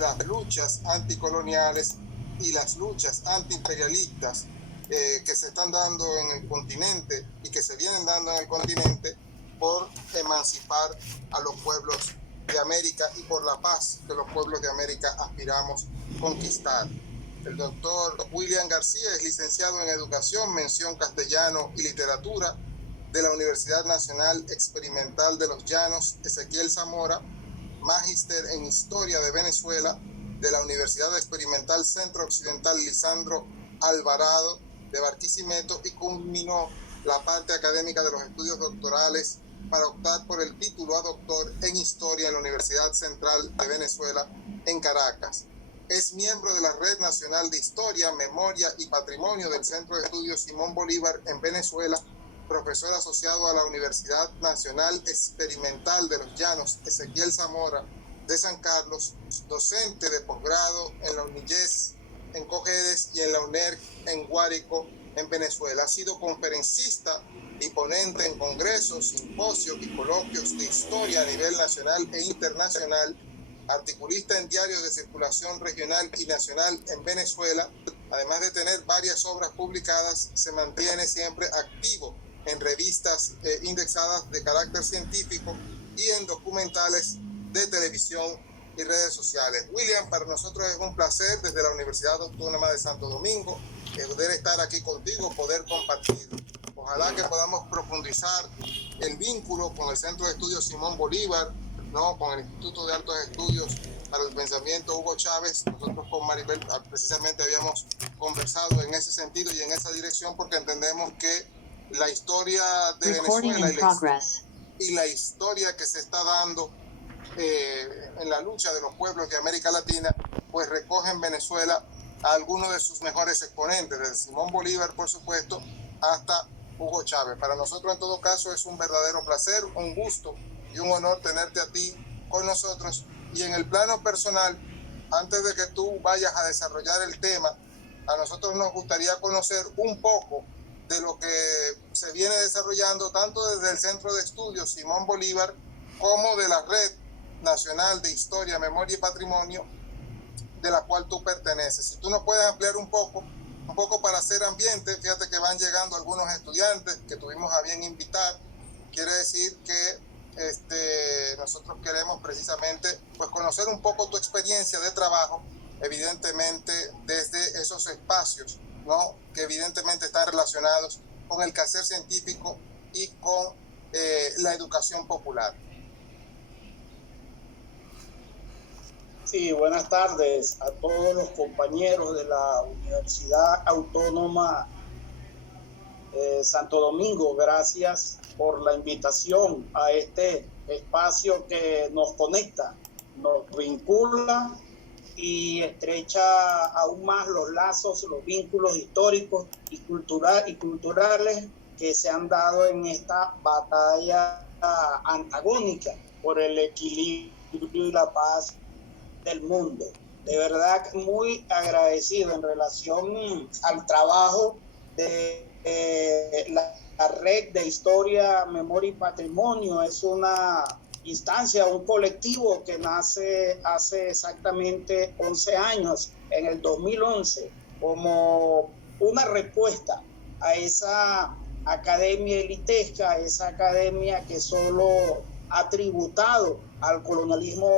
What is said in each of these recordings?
las luchas anticoloniales y las luchas antiimperialistas que se están dando en el continente y que se vienen dando en el continente por emancipar a los pueblos de América y por la paz que los pueblos de América aspiramos conquistar. El doctor William García es licenciado en Educación, mención Castellano y Literatura de la Universidad Nacional Experimental de los Llanos Ezequiel Zamora, magíster en Historia de Venezuela de la Universidad Experimental Centro Occidental Lisandro Alvarado de Barquisimeto y culminó la parte académica de los estudios doctorales para optar por el título a doctor en Historia en la Universidad Central de Venezuela en Caracas. Es miembro de la Red Nacional de Historia, Memoria y Patrimonio del Centro de Estudios Simón Bolívar en Venezuela, profesor asociado a la Universidad Nacional Experimental de los Llanos Ezequiel Zamora de San Carlos, docente de posgrado en la UNIYES en Cojedes y en la UNERC en Guárico, en Venezuela. Ha sido conferencista y ponente en congresos, simposios y coloquios de historia a nivel nacional e internacional, articulista en diarios de circulación regional y nacional en Venezuela. Además de tener varias obras publicadas, se mantiene siempre activo en revistas indexadas de carácter científico y en documentales de televisión y redes sociales. William, para nosotros es un placer desde la Universidad Autónoma de Santo Domingo poder estar aquí contigo, poder compartir. Ojalá que podamos profundizar el vínculo con el Centro de Estudios Simón Bolívar, ¿no? Con el Instituto de Altos Estudios para el Pensamiento Hugo Chávez. Nosotros con Maribel precisamente habíamos conversado en ese sentido y en esa dirección porque entendemos que la historia de Venezuela y la historia que se está dando en la lucha de los pueblos de América Latina, pues recoge en Venezuela a algunos de sus mejores exponentes, desde Simón Bolívar, por supuesto, hasta Hugo Chávez. Para nosotros, en todo caso, es un verdadero placer, un gusto y un honor tenerte a ti con nosotros. Y en el plano personal, antes de que tú vayas a desarrollar el tema, a nosotros nos gustaría conocer un poco de lo que se viene desarrollando tanto desde el Centro de Estudios Simón Bolívar como de la Red Nacional de Historia, Memoria y Patrimonio, de la cual tú perteneces. Si tú nos puedes ampliar un poco para hacer ambiente. Fíjate que van llegando algunos estudiantes que tuvimos a bien invitar. Quiere decir que nosotros queremos precisamente pues conocer un poco tu experiencia de trabajo, evidentemente desde esos espacios, ¿no? Que evidentemente están relacionados con el quehacer científico y con la educación popular. Sí, buenas tardes a todos los compañeros de la Universidad Autónoma Santo Domingo. Gracias por la invitación a este espacio que nos conecta, nos vincula y estrecha aún más los lazos, los vínculos históricos y culturales que se han dado en esta batalla antagónica por el equilibrio y la paz del mundo. De verdad muy agradecido en relación al trabajo de la Red de Historia, Memoria y Patrimonio. Es una instancia, un colectivo que nace hace exactamente 11 años, en el 2011, como una respuesta a esa academia elitesca, esa academia que solo ha tributado al colonialismo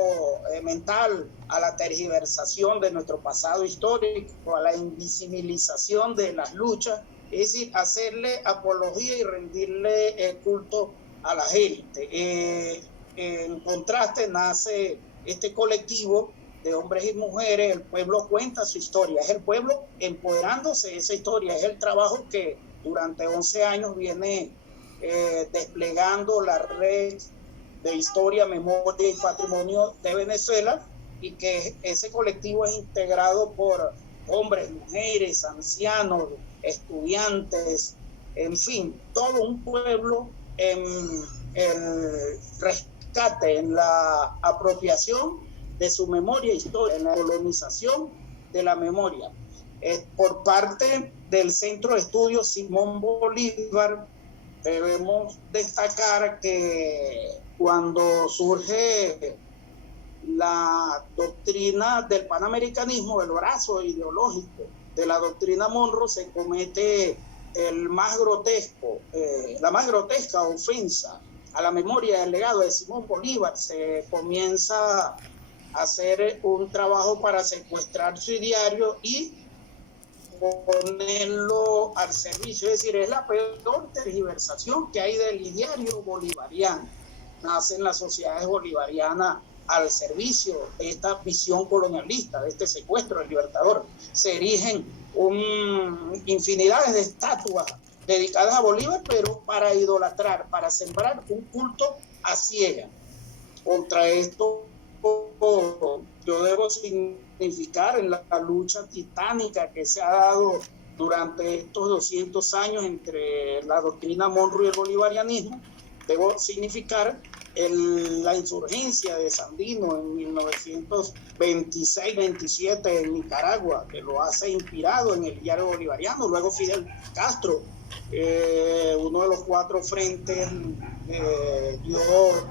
mental, a la tergiversación de nuestro pasado histórico, a la invisibilización de las luchas, es decir, hacerle apología y rendirle culto a la gente. En contraste nace este colectivo de hombres y mujeres. El pueblo cuenta su historia, es el pueblo empoderándose de esa historia, es el trabajo que durante 11 años viene desplegando la Red de Historia, Memoria y Patrimonio de Venezuela, y que ese colectivo es integrado por hombres, mujeres, ancianos, estudiantes, en fin, todo un pueblo en el rescate, en la apropiación de su memoria histórica, en la colonización de la memoria. Por parte del Centro de Estudios Simón Bolívar, debemos destacar que cuando surge la doctrina del panamericanismo, el brazo ideológico de la doctrina Monroe, se comete la más grotesca ofensa a la memoria del legado de Simón Bolívar. Se comienza a hacer un trabajo para secuestrar su ideario y ponerlo al servicio. Es decir, es la peor tergiversación que hay del ideario bolivariano. Nacen las sociedades bolivarianas al servicio de esta visión colonialista, de este secuestro del libertador. Se erigen infinidades de estatuas dedicadas a Bolívar, pero para idolatrar, para sembrar un culto a ciega. Contra esto yo debo significar en la lucha titánica que se ha dado durante estos 200 años entre la doctrina Monroe y el bolivarianismo. Debo significar la insurgencia de Sandino en 1926-27 en Nicaragua, que lo hace inspirado en el diario bolivariano. Luego Fidel Castro, uno de los 4 frentes, dio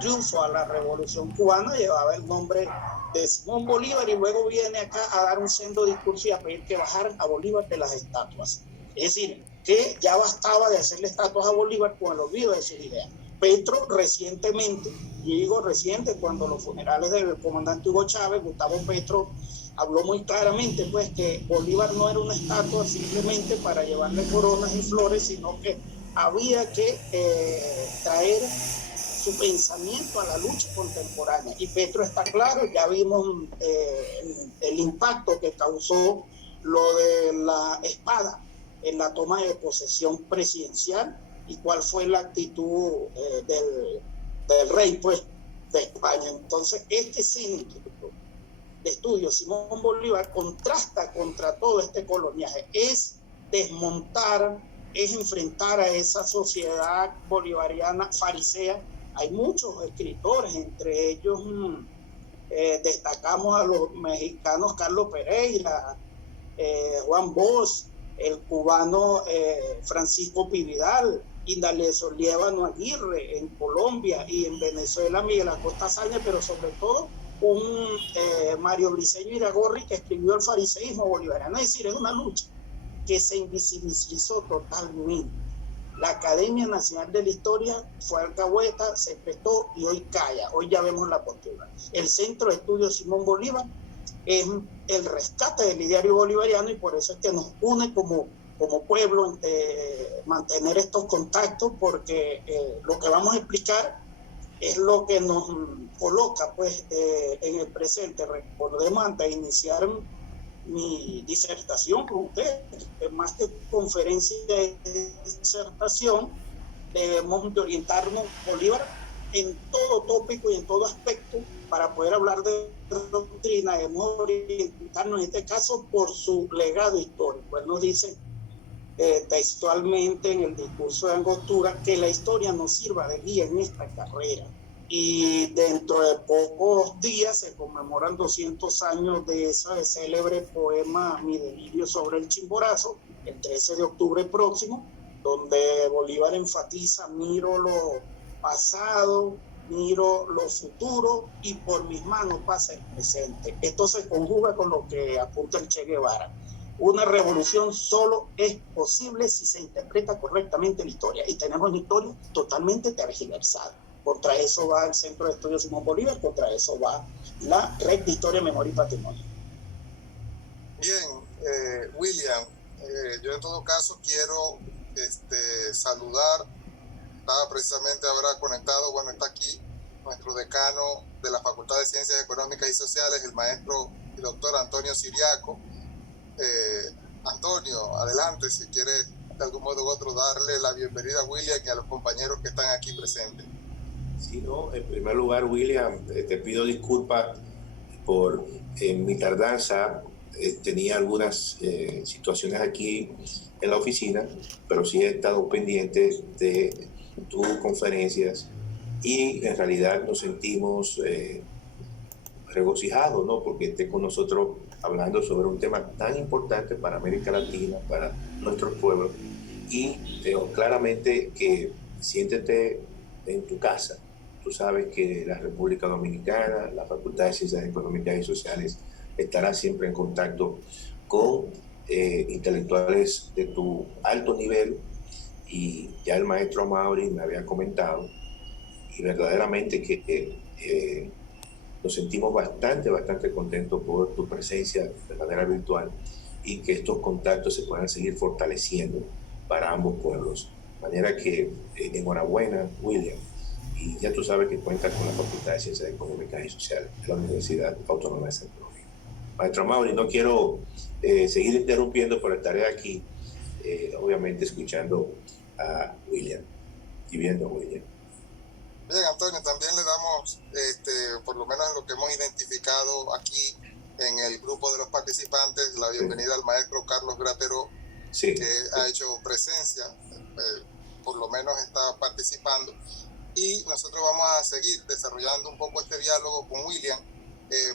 triunfo a la Revolución Cubana, llevaba el nombre de Simón Bolívar, y luego viene acá a dar un sendo discurso y a pedir que bajaran a Bolívar de las estatuas. Es decir, que ya bastaba de hacerle estatuas a Bolívar con el olvido de sus ideas. Petro recientemente, y digo reciente, cuando los funerales del comandante Hugo Chávez, Gustavo Petro habló muy claramente pues que Bolívar no era una estatua simplemente para llevarle coronas y flores, sino que había que traer su pensamiento a la lucha contemporánea. Y Petro está claro, ya vimos el impacto que causó lo de la espada en la toma de posesión presidencial, y cuál fue la actitud del rey pues de España. Entonces este centro de estudio Simón Bolívar contrasta contra todo este coloniaje, es desmontar, es enfrentar a esa sociedad bolivariana farisea. Hay muchos escritores, entre ellos destacamos a los mexicanos Carlos Pereira, Juan Bosch, el cubano Francisco Pividal, Indalecio Liévano Aguirre en Colombia, y en Venezuela Miguel Acosta Sáñez, pero sobre todo un Mario Briceño Iragorri, que escribió El fariseísmo bolivariano. Es decir, es una lucha que se invisibilizó totalmente. La Academia Nacional de la Historia fue alcahueta, se prestó y hoy calla. Hoy ya vemos la postura. El Centro de Estudios Simón Bolívar es el rescate del ideario bolivariano, y por eso es que nos une como pueblo mantener estos contactos, porque lo que vamos a explicar es lo que nos coloca pues en el presente. Recordemos, antes de iniciar mi disertación con ustedes, más que conferencia de disertación, debemos de orientarnos Bolívar en todo tópico y en todo aspecto. Para poder hablar de doctrina debemos orientarnos en este caso por su legado histórico. Él nos dice textualmente en el discurso de Angostura que la historia nos sirva de guía en esta carrera. Y dentro de pocos días se conmemoran 200 años de ese célebre poema Mi delirio sobre el Chimborazo, el 13 de octubre próximo, donde Bolívar enfatiza: miro lo pasado, miro lo futuro, y por mis manos pasa el presente. Esto se conjuga con lo que apunta el Che Guevara. Una revolución solo es posible si se interpreta correctamente la historia, y tenemos una historia totalmente tergiversada. Contra eso va el Centro de Estudios Simón Bolívar, contra eso va la Red de Historia, Memoria y Patrimonio. Bien, William, yo en todo caso quiero saludar, estaba precisamente ahora conectado, bueno, está aquí nuestro decano de la Facultad de Ciencias Económicas y Sociales, el maestro y doctor Antonio Siriaco. Antonio, adelante, si quieres de algún modo u otro darle la bienvenida a William y a los compañeros que están aquí presentes. Sí, no, en primer lugar, William, te pido disculpas por mi tardanza. Tenía algunas situaciones aquí en la oficina, pero sí he estado pendiente de tus conferencias, y en realidad nos sentimos regocijados, ¿no?, porque estés con nosotros hablando sobre un tema tan importante para América Latina, para nuestros pueblos. Y claramente que siéntete en tu casa. Tú sabes que la República Dominicana, la Facultad de Ciencias Económicas y Sociales, estará siempre en contacto con intelectuales de tu alto nivel, y ya el maestro Mauri me había comentado, y verdaderamente que nos sentimos bastante contentos por tu presencia de manera virtual, y que estos contactos se puedan seguir fortaleciendo para ambos pueblos. De manera que enhorabuena, William, y ya tú sabes que cuentas con la Facultad de Ciencias Económicas y Sociales de la Universidad Autónoma de Santo Domingo. Maestro Mauri, no quiero seguir interrumpiendo, pero estaré aquí, obviamente, escuchando a William y viendo a William. Bien, Antonio, también le damos, por lo menos lo que hemos identificado aquí en el grupo de los participantes, la bienvenida al maestro Carlos Grateró, que ha hecho presencia, por lo menos está participando, y nosotros vamos a seguir desarrollando un poco este diálogo con William,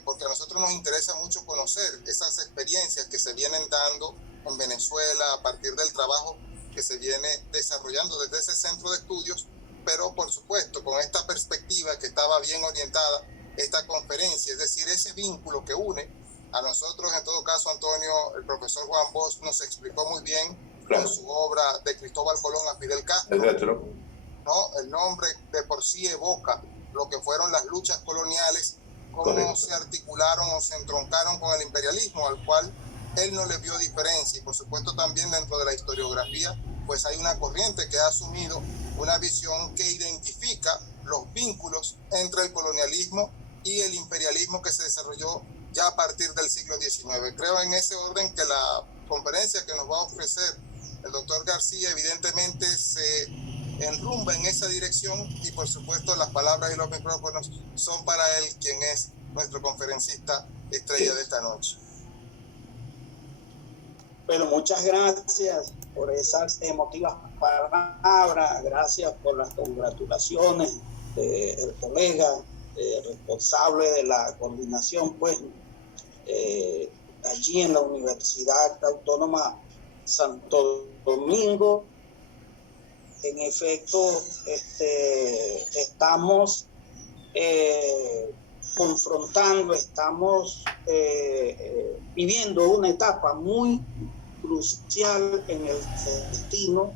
porque a nosotros nos interesa mucho conocer esas experiencias que se vienen dando en Venezuela a partir del trabajo que se viene desarrollando desde ese centro de estudios, pero por supuesto con esta perspectiva que estaba bien orientada esta conferencia, es decir, ese vínculo que une a nosotros. En todo caso, Antonio, el profesor Juan Bosch nos explicó muy bien con su obra de Cristóbal Colón a Fidel Castro, ¿no? El nombre de por sí evoca lo que fueron las luchas coloniales, cómo se articularon o se entroncaron con el imperialismo, al cual él no le vio diferencia. Y por supuesto también dentro de la historiografía, pues hay una corriente que ha asumido una visión que identifica los vínculos entre el colonialismo y el imperialismo que se desarrolló ya a partir del siglo XIX. Creo en ese orden que la conferencia que nos va a ofrecer el doctor García evidentemente se enrumba en esa dirección, y por supuesto las palabras y los micrófonos son para él, quien es nuestro conferencista estrella de esta noche. Bueno, muchas gracias por esas emotivas palabras, gracias por las congratulaciones del colega responsable de la coordinación, pues allí en la Universidad Autónoma Santo Domingo. En efecto, estamos confrontando, estamos viviendo una etapa muy crucial en el destino,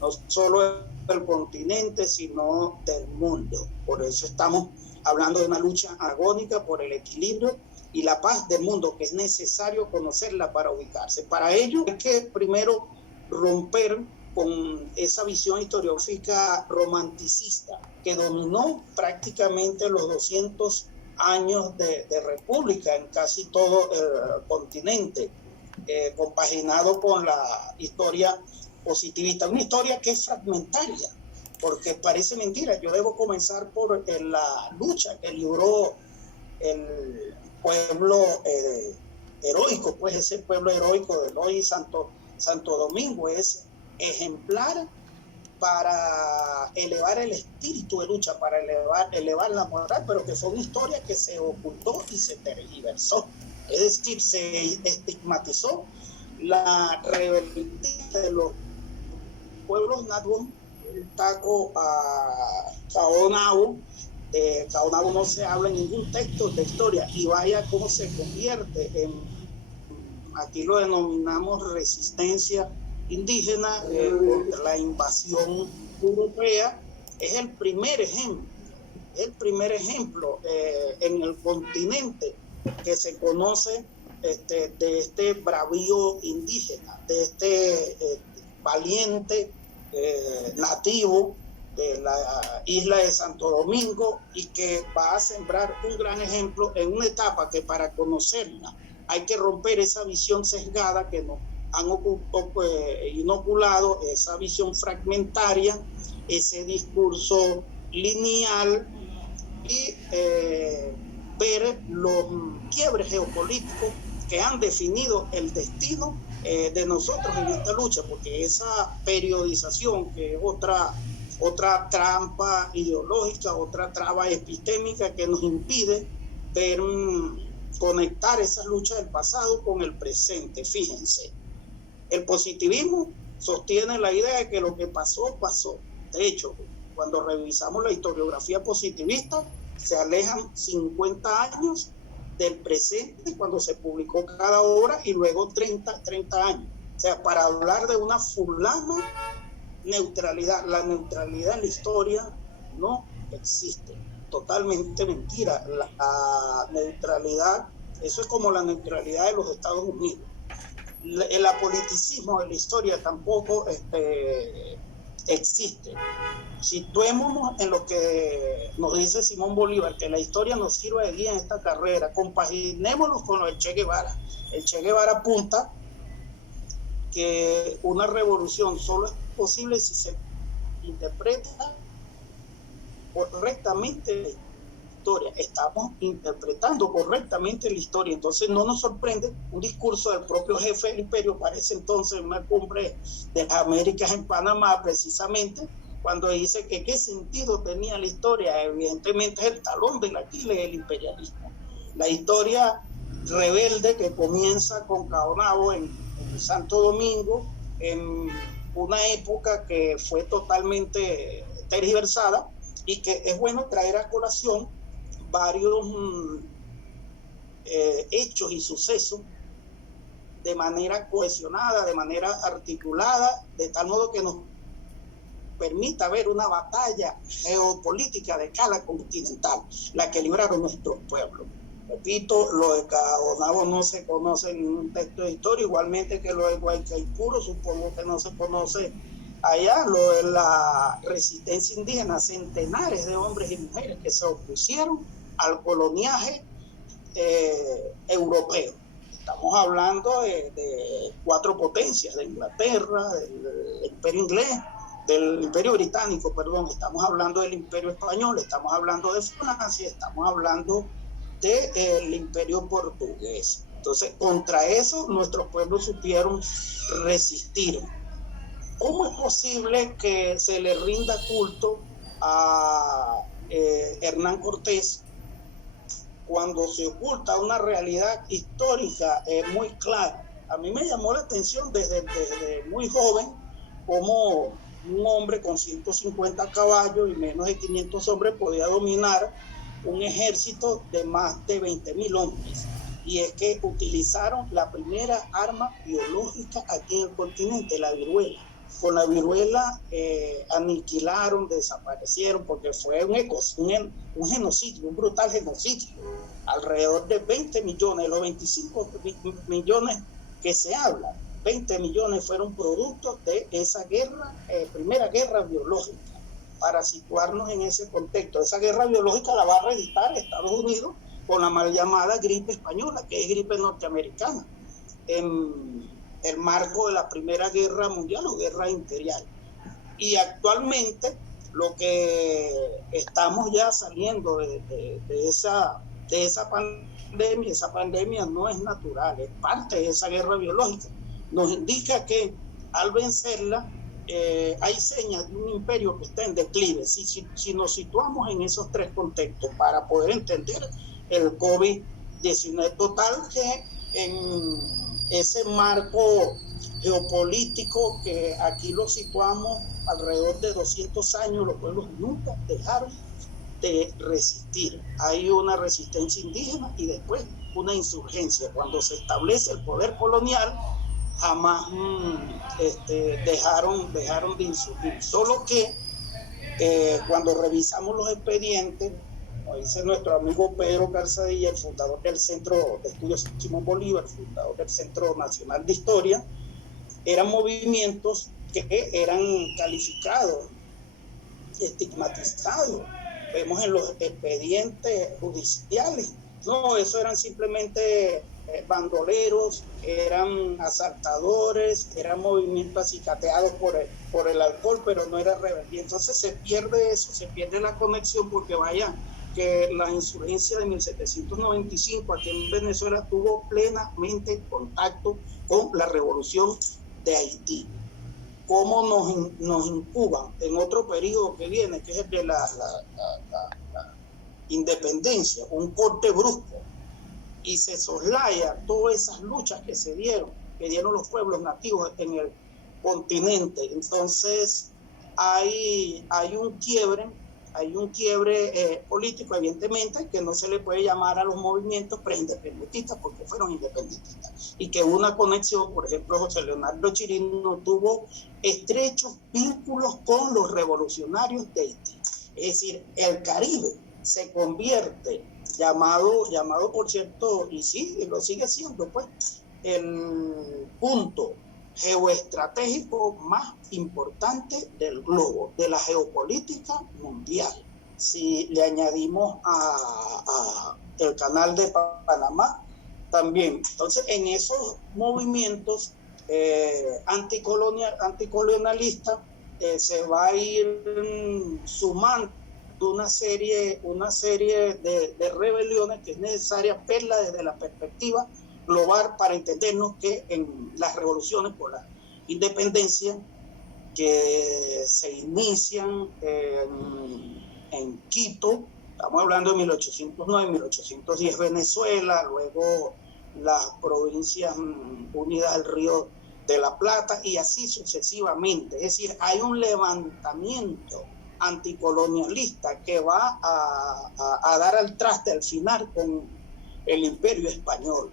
no solo del continente, sino del mundo. Por eso estamos hablando de una lucha agónica por el equilibrio y la paz del mundo, que es necesario conocerla para ubicarse. Para ello hay que primero romper con esa visión historiográfica romanticista que dominó prácticamente los 200 años de república en casi todo el continente, compaginado con la historia positivista, una historia que es fragmentaria, porque parece mentira. Yo debo comenzar por la lucha que libró el pueblo heroico, pues ese pueblo heroico de hoy Santo Domingo es ejemplar para elevar el espíritu de lucha, para elevar la moral, pero que fue una historia que se ocultó y se tergiversó, es decir, se estigmatizó la rebeldía de los pueblos náhuatl, el Taco a Caonabo. Caonabo no se habla en ningún texto de historia, y vaya cómo se convierte en, aquí lo denominamos resistencia indígena contra la invasión europea. Es el primer ejemplo en el continente que se conoce de este bravío indígena, de este valiente nativo de la isla de Santo Domingo, y que va a sembrar un gran ejemplo en una etapa que, para conocerla, hay que romper esa visión sesgada que nos han inoculado, esa visión fragmentaria, ese discurso lineal, y ver los quiebres geopolíticos que han definido el destino de nosotros en esta lucha, porque esa periodización, que es otra trampa ideológica, otra traba epistémica que nos impide ver, conectar esas luchas del pasado con el presente. Fíjense, el positivismo sostiene la idea de que lo que pasó, pasó. De hecho, Cuando revisamos la historiografía positivista, se alejan 50 años del presente cuando se publicó cada obra y luego 30 años. O sea, para hablar de una fulana neutralidad, la neutralidad en la historia no existe. Totalmente mentira. La neutralidad, eso es como la neutralidad de los Estados Unidos. El apoliticismo de la historia tampoco existe. Situémonos en lo que nos dice Simón Bolívar, que la historia nos sirva de guía en esta carrera. Compaginémonos con lo del Che Guevara. El Che Guevara apunta que una revolución solo es posible si se interpreta correctamente la historia. Estamos interpretando correctamente la historia, entonces no nos sorprende un discurso del propio jefe del imperio, parece entonces una cumbre de las Américas en Panamá, precisamente, cuando dice que qué sentido tenía la historia. Evidentemente es el talón del Aquiles del imperialismo. La historia rebelde que comienza con Caonabo en Santo Domingo, en una época que fue totalmente tergiversada, y que es bueno traer a colación varios hechos y sucesos de manera cohesionada, de manera articulada, de tal modo que nos permita ver una batalla geopolítica de escala continental, la que libraron nuestros pueblos. Repito, lo de Caonabo no se conoce en ningún texto de historia, igualmente que lo de Guaycaipuro, supongo que no se conoce allá. Lo de la resistencia indígena, centenares de hombres y mujeres que se opusieron al coloniaje europeo. Estamos hablando de 4 potencias, de Inglaterra, del imperio inglés, del imperio británico, perdón, estamos hablando del imperio español, estamos hablando de Francia, estamos hablando del imperio portugués. Entonces, contra eso nuestros pueblos supieron resistir. ¿Cómo es posible que se le rinda culto a Hernán Cortés cuando se oculta una realidad histórica muy clara? A mí me llamó la atención desde muy joven cómo un hombre con 150 caballos y menos de 500 hombres podía dominar un ejército de más de 20.000 hombres. Y es que utilizaron la primera arma biológica aquí en el continente, la viruela. Con la viruela aniquilaron, desaparecieron, porque fue un genocidio, un brutal genocidio. Alrededor de 20 millones, los 25 millones que se habla, 20 millones fueron productos de esa guerra, primera guerra biológica. Para situarnos en ese contexto, esa guerra biológica la va a reeditar Estados Unidos con la mal llamada gripe española, que es gripe norteamericana, en el marco de la Primera Guerra Mundial o Guerra Imperial. Y actualmente lo que estamos ya saliendo de esa pandemia no es natural, es parte de esa guerra biológica. Nos indica que al vencerla hay señas de un imperio que está en declive. Si nos situamos en esos 3 contextos para poder entender el COVID-19, total que en ese marco geopolítico que aquí lo situamos alrededor de 200 años, los pueblos nunca dejaron de resistir. Hay una resistencia indígena y después una insurgencia. Cuando se establece el poder colonial, jamás dejaron de insurgir. Solo que cuando revisamos los expedientes, como dice nuestro amigo Pedro Calzadilla, el fundador del Centro de Estudios Simón Bolívar, fundador del Centro Nacional de Historia, eran movimientos que eran calificados, estigmatizados. Vemos en los expedientes judiciales, no, eso eran simplemente bandoleros, eran asaltadores, eran movimientos acicateados por el alcohol, pero no era rebeldía. Entonces se pierde eso, se pierde la conexión, porque vaya que la insurgencia de 1795 aquí en Venezuela tuvo plenamente contacto con la revolución de Haití. Cómo nos incuban en otro periodo que viene, que es el de la independencia, un corte brusco, y se soslaya todas esas luchas que dieron los pueblos nativos en el continente. Entonces hay un quiebre político, evidentemente, que no se le puede llamar a los movimientos preindependentistas porque fueron independentistas, y que una conexión, por ejemplo, José Leonardo Chirino tuvo estrechos vínculos con los revolucionarios de Haití. Es decir, el Caribe se convierte, llamado por cierto, y sí, lo sigue siendo, pues, el punto geoestratégico más importante del globo, de la geopolítica mundial. Si le añadimos a el canal de Panamá también. Entonces, en esos movimientos anticolonialistas se va a ir sumando una serie de rebeliones que es necesaria verla desde la perspectiva global para entendernos que en las revoluciones por la independencia que se inician en Quito, estamos hablando de 1809, 1810 Venezuela, luego las provincias unidas al Río de la Plata y así sucesivamente. Es decir, hay un levantamiento anticolonialista que va a dar al traste al final con el Imperio Español.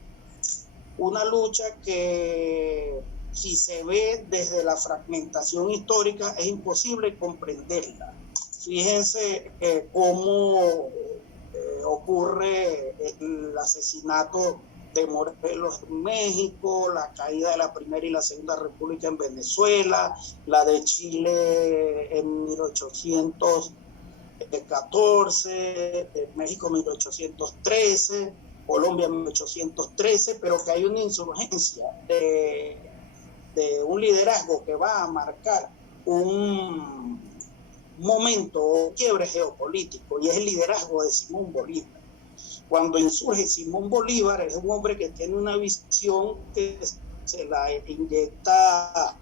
Una lucha que, si se ve desde la fragmentación histórica, es imposible comprenderla. Fíjense cómo ocurre el asesinato de Morelos en México, la caída de la Primera y la Segunda República en Venezuela, la de Chile en 1814, México en 1813, Colombia en 1813, pero que hay una insurgencia de un liderazgo que va a marcar un momento o quiebre geopolítico, y es el liderazgo de Simón Bolívar. Cuando insurge Simón Bolívar, es un hombre que tiene una visión que se la inyecta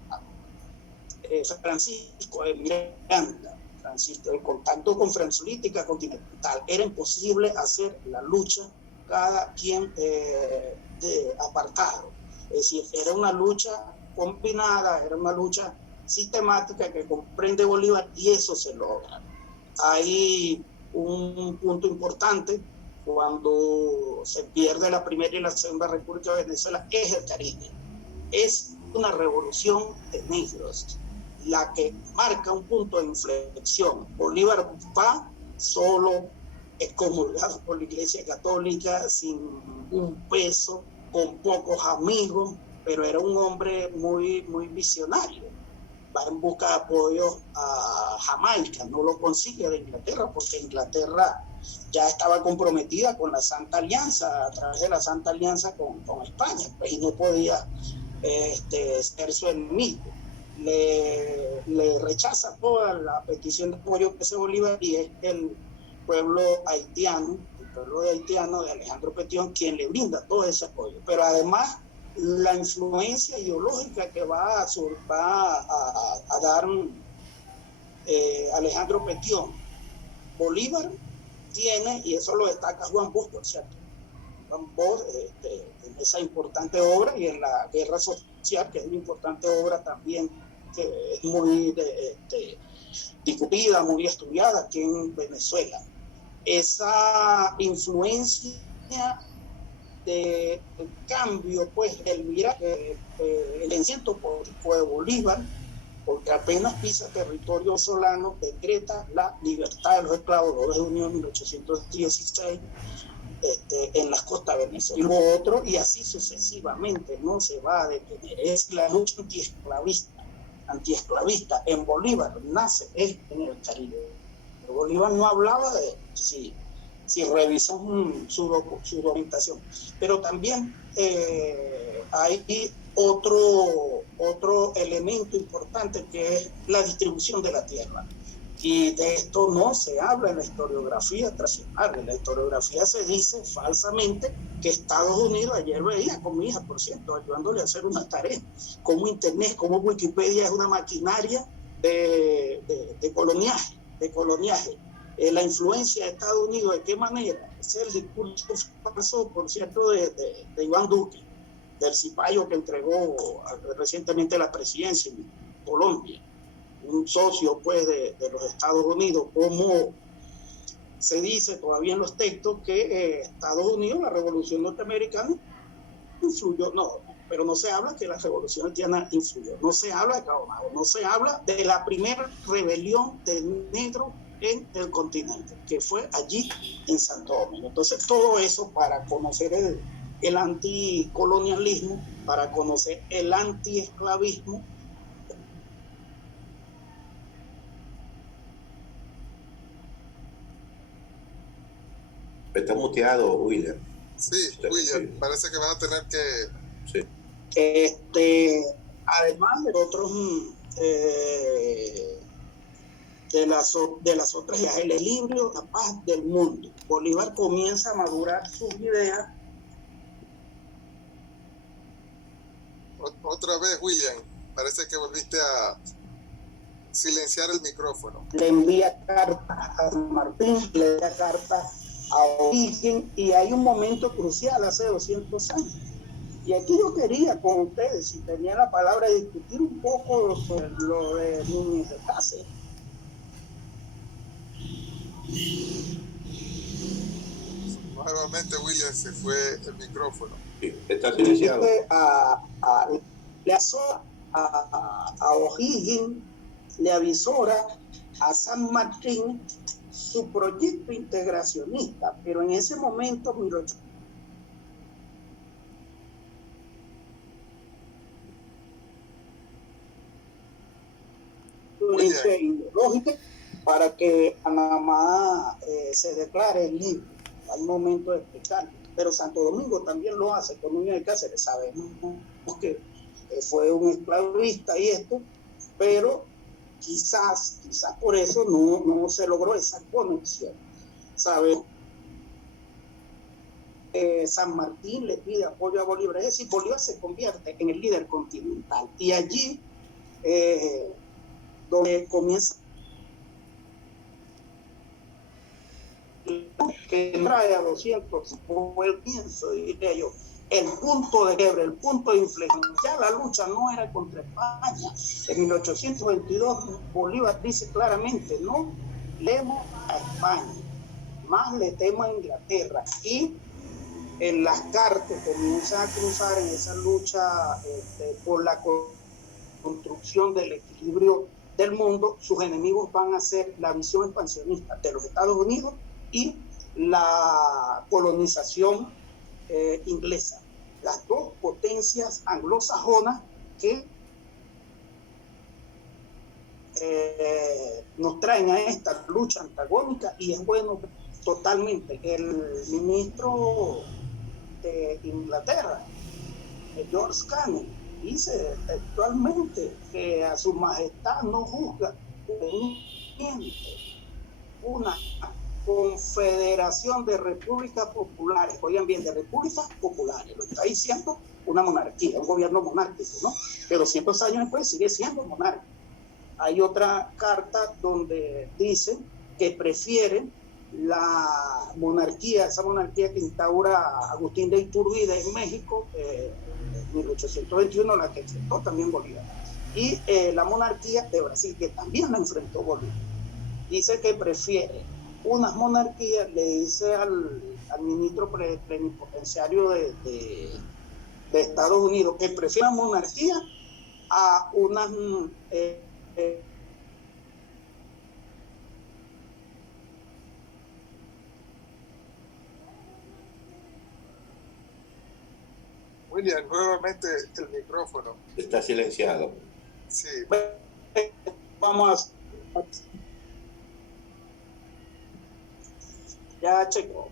Francisco de Miranda. Francisco, el contacto con Franzolítica continental. Era imposible hacer la lucha cada quien apartado. Es decir, era una lucha combinada, era una lucha sistemática que comprende Bolívar, y eso se logra. Hay un punto importante cuando se pierde la Primera y la Segunda República de Venezuela, es el Caribe. Es una revolución de negros la que marca un punto de inflexión. Bolívar va solo, excomulgado por la Iglesia Católica, sin un peso, con pocos amigos, pero era un hombre muy, muy visionario. Va en busca de apoyo a Jamaica, no lo consigue de Inglaterra, porque Inglaterra ya estaba comprometida con la Santa Alianza, a través de la Santa Alianza con España, pues, y no podía ser su enemigo. Le rechaza toda la petición de apoyo que hace Bolívar, y es el pueblo haitiano, de Alejandro Petión, quien le brinda todo ese apoyo. Pero además, la influencia ideológica que va a dar Alejandro Petión. Bolívar tiene, y eso lo destaca Juan Bosch, por cierto, Juan Bosch, en esa importante obra, y en la Guerra Social, que es una importante obra también, que es muy discutida, muy estudiada aquí en Venezuela. Esa influencia de cambio, pues, el enciento político de Bolívar, porque apenas pisa territorio solano, decreta la libertad de los esclavos, 2 de junio de 1816, en las costas de Venezuela. Y lo otro, y así sucesivamente, no se va a detener, es la lucha antiesclavista. En Bolívar nace en el Caribe. Bolívar no hablaba de, si revisas su documentación, pero también hay otro elemento importante, que es la distribución de la tierra, y de esto no se habla en la historiografía tradicional. En la historiografía se dice falsamente que Estados Unidos, ayer veía con mi hija, por cierto, ayudándole a hacer una tarea, como Internet, como Wikipedia es una maquinaria de coloniaje. La influencia de Estados Unidos, ¿de qué manera? Es el discurso falso, por cierto, de Iván Duque, del cipayo que entregó recientemente la presidencia en Colombia. un socio pues de los Estados Unidos, como se dice todavía en los textos que Estados Unidos, la revolución norteamericana, influyó, no, pero no se habla que la revolución haitiana influyó, no se habla de Cabo Mago, no se habla de la primera rebelión de negros en el continente, que fue allí en Santo Domingo. Entonces todo eso para conocer el anticolonialismo, para conocer el antiesclavismo. Está muteado, William. Sí, William, parece que vas a tener que... Sí. Además de otros, de las otras ideas, el equilibrio, la paz del mundo. Bolívar comienza a madurar sus ideas. Otra vez, William, parece que volviste a silenciar el micrófono. Le envía cartas a San Martín, le envía cartas a O'Higgins, y hay un momento crucial hace 200 años. Y aquí yo quería con ustedes, si tenía la palabra, discutir un poco sobre lo de Núñez de Cáceres. Nuevamente, William, se fue el micrófono. Sí, está silenciado. Le asora a O'Higgins, le avisora a San Martín su proyecto integracionista, pero en ese momento ideológica para que Panamá se declare libre. Hay momento de explicar, pero Santo Domingo también lo hace con Núñez de Cáceres. Sabemos que fue un esclavista y esto, pero quizás por eso no se logró esa conexión. ¿Sabes? San Martín le pide apoyo a Bolívar, es decir, Bolívar se convierte en el líder continental, y allí donde comienza que trae a 200, como él pienso, diría yo, el punto de quiebre, el punto de inflexión. Ya la lucha no era contra España. En 1822 Bolívar dice claramente: no leemos a España, más le temo a Inglaterra. Y en las cartas comienzan a cruzar en esa lucha por la construcción del equilibrio del mundo. Sus enemigos van a ser la visión expansionista de los Estados Unidos y la colonización inglesa, las dos potencias anglosajonas que nos traen a esta lucha antagónica. Y es bueno totalmente, el ministro de Inglaterra, George Canning, dice actualmente que a su majestad no juzga una confederación de repúblicas populares, oigan bien, de repúblicas populares, lo está diciendo una monarquía, un gobierno monárquico, ¿no? Que 200 años después sigue siendo monárquico. Hay otra carta donde dicen que prefieren la monarquía, esa monarquía que instaura Agustín de Iturbide en México, en 1821, la que enfrentó también Bolívar, y la monarquía de Brasil, que también la enfrentó Bolívar. Dice que prefiere unas monarquías, le dice al ministro plenipotenciario de Estados Unidos, que prefiere una monarquía a unas William, nuevamente el micrófono. Está silenciado. Sí. Vamos a... Ya checo.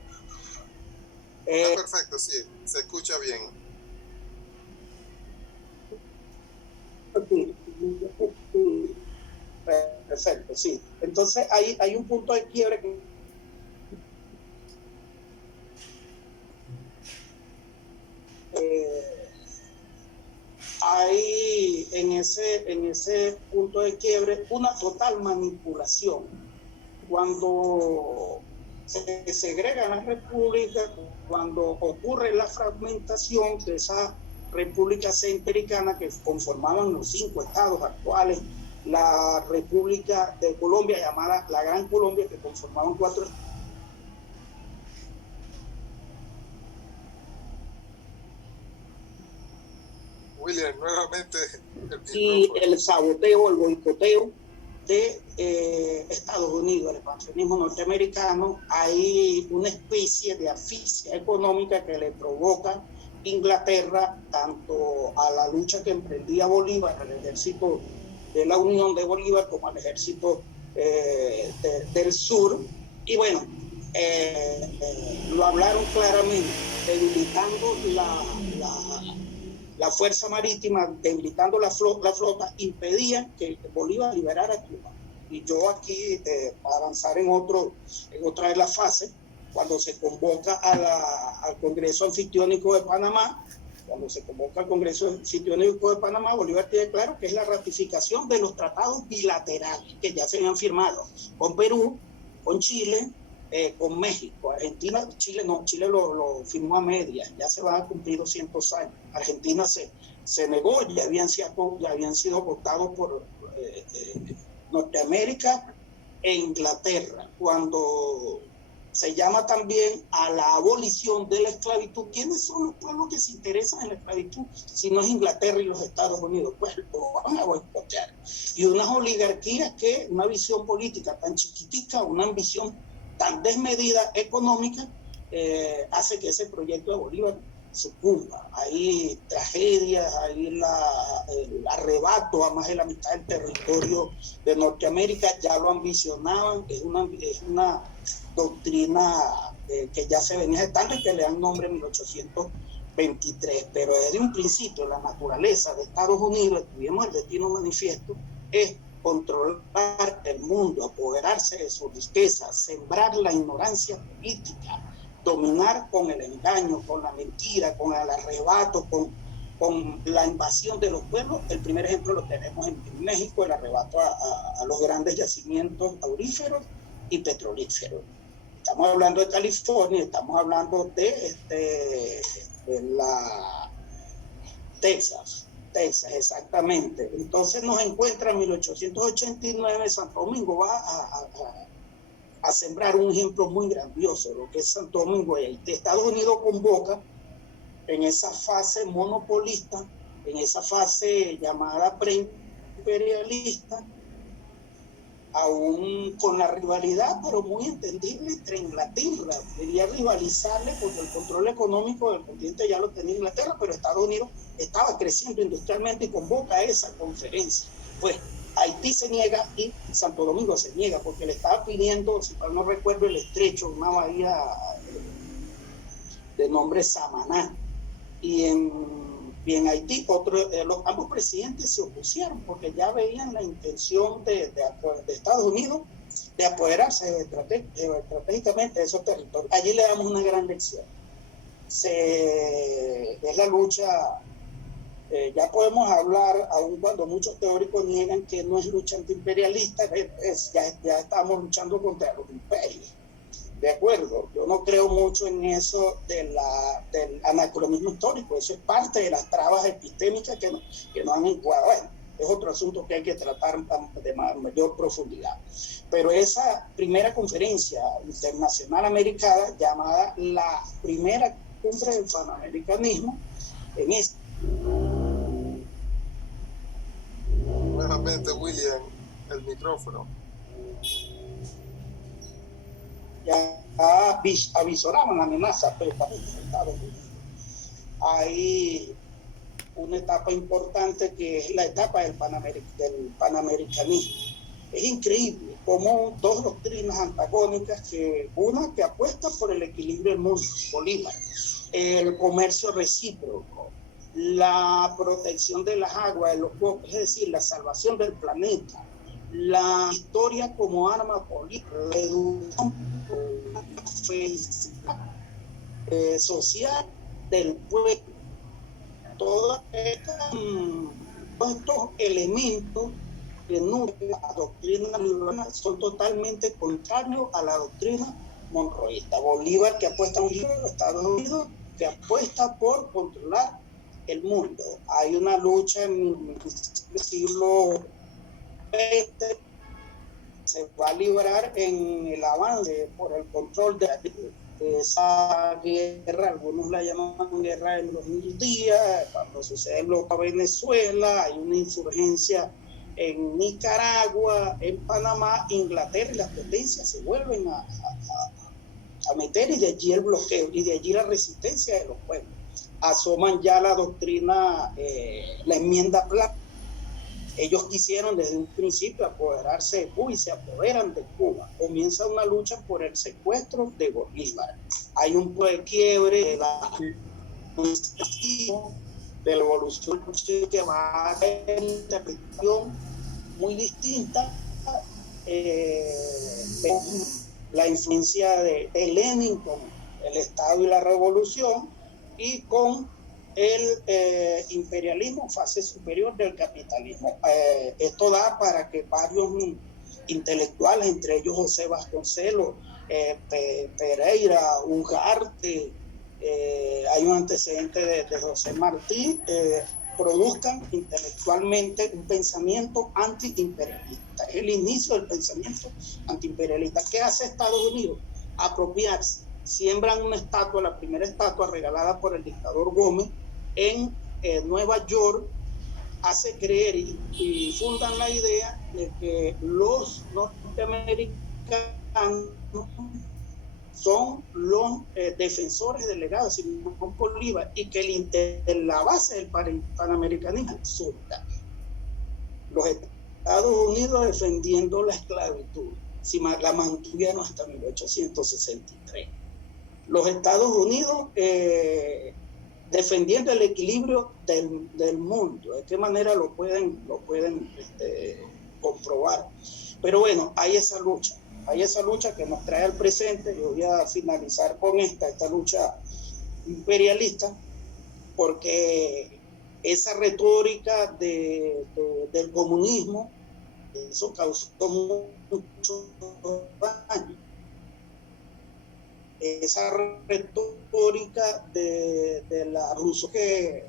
Perfecto, sí, se escucha bien. Perfecto, sí. Entonces hay un punto de quiebre que hay en ese punto de quiebre una total manipulación. Cuando se segregan las repúblicas, cuando ocurre la fragmentación de esa república centroamericana que conformaban los 5 estados actuales la República de Colombia, llamada la Gran Colombia, que conformaban 4 estados. William, nuevamente Y el saboteo, el boicoteo de Estados Unidos, el expansionismo norteamericano. Hay una especie de asfixia económica que le provoca Inglaterra tanto a la lucha que emprendía Bolívar, al ejército de la Unión de Bolívar, como al ejército del sur. Y bueno, lo hablaron claramente, debilitando la fuerza marítima, debilitando la flota, impedían que Bolívar liberara Cuba. Y yo aquí, para avanzar en otra de las fases, cuando se convoca al Congreso Anfictiónico de Panamá, Bolívar tiene claro que es la ratificación de los tratados bilaterales que ya se habían firmado con Perú, con Chile, con México. Argentina, Chile lo firmó a medias, ya se van a cumplir 200 años. Argentina se negó, ya habían sido votados por Norteamérica e Inglaterra. Cuando se llama también a la abolición de la esclavitud, ¿quiénes son los pueblos que se interesan en la esclavitud? Si no es Inglaterra y los Estados Unidos, pues lo van a boicotear. Y unas oligarquías que una visión política tan chiquitica, una ambición tan desmedida económica, hace que ese proyecto de Bolívar sucumba. Hay tragedias, hay el arrebato a más de la mitad del territorio de Norteamérica, ya lo ambicionaban, es una doctrina que ya se venía gestando y que le dan nombre en 1823, pero desde un principio la naturaleza de Estados Unidos, tuvimos el destino manifiesto, es controlar el mundo, apoderarse de su riqueza, sembrar la ignorancia política, dominar con el engaño, con la mentira, con el arrebato, con la invasión de los pueblos. El primer ejemplo lo tenemos en México, el arrebato a los grandes yacimientos auríferos y petrolíferos. Estamos hablando de California, estamos hablando de la Texas, exactamente. Entonces nos encuentra en 1889, Santo Domingo va a sembrar un ejemplo muy grandioso, lo que es Santo Domingo y Haití. Estados Unidos convoca en esa fase monopolista, en esa fase llamada preimperialista, aún con la rivalidad, pero muy entendible, entre Inglaterra. Quería rivalizarle porque el control económico del continente ya lo tenía Inglaterra, pero Estados Unidos estaba creciendo industrialmente y convoca esa conferencia. Pues Haití se niega y Santo Domingo se niega porque le estaba pidiendo, si no recuerdo, el estrecho, una bahía de nombre Samaná. Y en Haití, ambos presidentes se opusieron porque ya veían la intención de Estados Unidos de apoderarse estratégicamente de esos territorios. Allí le damos una gran lección. Es la lucha, ya podemos hablar, aun cuando muchos teóricos niegan que no es lucha antiimperialista, ya estamos luchando contra los imperios. De acuerdo, yo no creo mucho en eso del anacronismo histórico, eso es parte de las trabas epistémicas que nos han encuadrado. Bueno, es otro asunto que hay que tratar de mayor profundidad. Pero esa primera conferencia internacional americana, llamada la primera cumbre del panamericanismo, en este. Nuevamente, William, el micrófono. Ya avisoraban la amenaza, pero también Estados Unidos. Hay una etapa importante que es la etapa del panamericanismo. Es increíble cómo dos doctrinas antagónicas, una que apuesta por el equilibrio del mundo, Bolívar, el comercio recíproco, la protección de las aguas, de los bosques, es decir, la salvación del planeta, la historia como arma política, la educación social del pueblo. Todos estos elementos que nutren la doctrina liberal son totalmente contrarios a la doctrina monroísta. Bolívar, que apuesta por los Estados Unidos, que apuesta por controlar el mundo. Hay una lucha en el siglo se va a librar en el avance por el control de esa guerra. Algunos la llaman guerra de los 1000 días, cuando sucede en Venezuela, hay una insurgencia en Nicaragua, en Panamá, Inglaterra, y las potencias se vuelven a meter, y de allí el bloqueo, y de allí la resistencia de los pueblos. Asoman ya la doctrina, la enmienda Platt. Ellos quisieron desde un principio apoderarse de Cuba y se apoderan de Cuba. Comienza una lucha por el secuestro de Bolívar. Hay un punto de quiebre de la evolución que va a tener una interpretación muy distinta. La influencia de Lenin con el Estado y la Revolución, y con el imperialismo, fase superior del capitalismo. Esto da para que varios intelectuales, entre ellos José Vasconcelos, Pereira, Ugarte, hay un antecedente de José Martí, produzcan intelectualmente un pensamiento antiimperialista. Es el inicio del pensamiento antiimperialista. ¿Qué hace Estados Unidos? Apropiarse. Siembran una estatua, la primera estatua regalada por el dictador Gómez en Nueva York, hace creer y fundan la idea de que los norteamericanos son los defensores delegados de Simón Bolívar, y que la base del panamericanismo es absurda. Los Estados Unidos defendiendo la esclavitud, si la mantuvieron hasta 1863. Los Estados Unidos defendiendo el equilibrio del mundo. ¿De qué manera lo pueden comprobar? Pero bueno, hay esa lucha que nos trae al presente. Yo voy a finalizar con esta lucha imperialista, porque esa retórica del comunismo, eso causó mucho daño. Esa retórica de la rusa, que